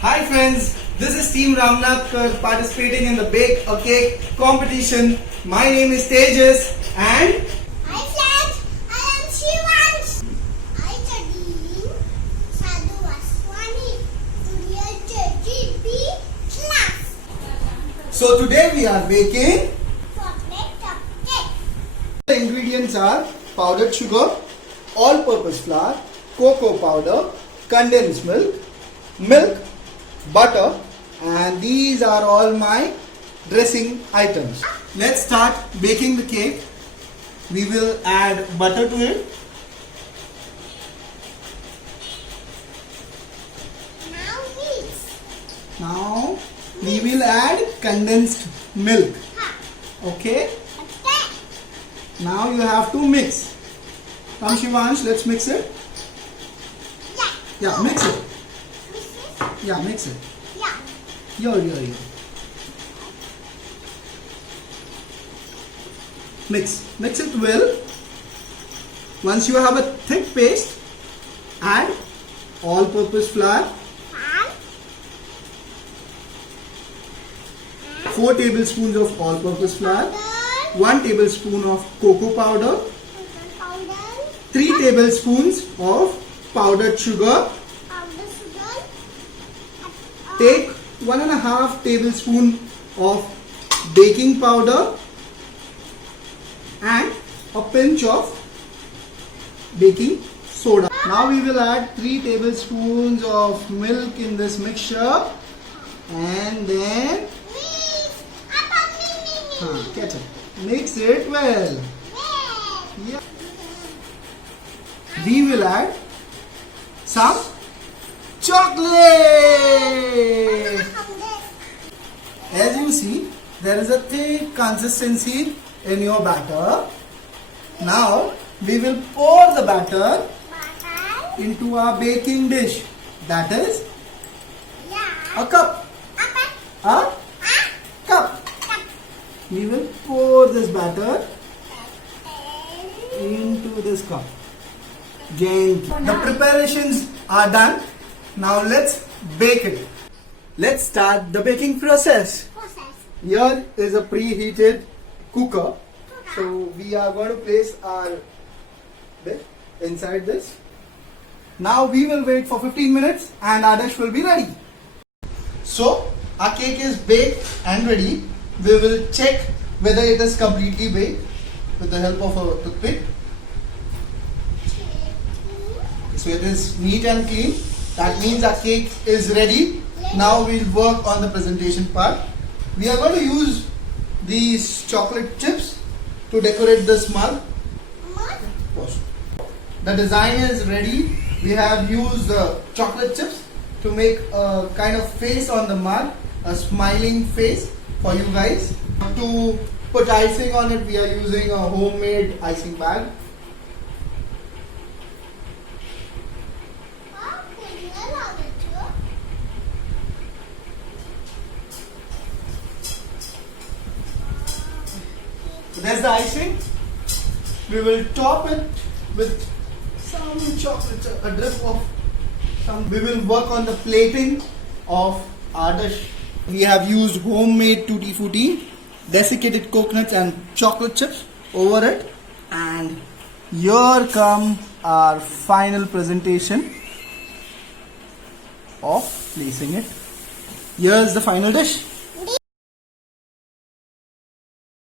Hi friends, this is Team Ramnath participating in the Bake a Cake competition. My name is Tejas and Hi friends, I am Shivansh. I study Sadhu Vaswani Junior KG class. so today we are baking. Chocolate cupcake. The ingredients are powdered sugar, all-purpose flour, cocoa powder, condensed milk, butter, and these are all my dressing items. Let's start baking the cake. We will add butter to it. Now mix. Now we will add condensed milk. Okay. Okay. Now you have to mix. Come Shivansh, let's mix it. Yeah. Yeah, mix it. This is Yeah, mix it. yeah. Here. Mix it well. Once you have a thick paste, add all-purpose flour, And 4 tablespoons of all-purpose flour, powder. 1 tablespoon of cocoa powder, Powder. 3 tablespoons of powdered sugar. Powder sugar. Take 1.5 tablespoon of baking powder and a pinch of baking soda. Now we will add 3 tablespoons of milk in this mixture and then Mix. catch it. Mix it well. Yeah. We will add some chocolate. As you see, there is a thick consistency in your batter. Now we will pour the batter Butter. into our baking dish. That is Yeah. a cup. Apa? A cup. We will pour this batter into this cup. Gently. The preparations are done. Now let's bake it. Let's start the baking process. Process. Here is a preheated cooker. So we are going to place our bit inside this. Now we will wait for 15 minutes and our dish will be ready. So our cake is baked and ready. We will check whether it is completely baked with the help of a toothpick. So it is neat and clean. That means our cake is ready. Now we'll work on the presentation part. We are going to use these chocolate chips to decorate this mug. The design is ready. We have used chocolate chips to make a kind of face on the mug, a smiling face for you guys. To put icing on it, we are using a homemade icing bag. So there's the icing. We will top it with some chocolate, a drip of some. We will work on the plating of our dish. We have used homemade tutti frutti, desiccated coconuts and chocolate chips over it. And here come our final presentation of placing it. Here's the final dish.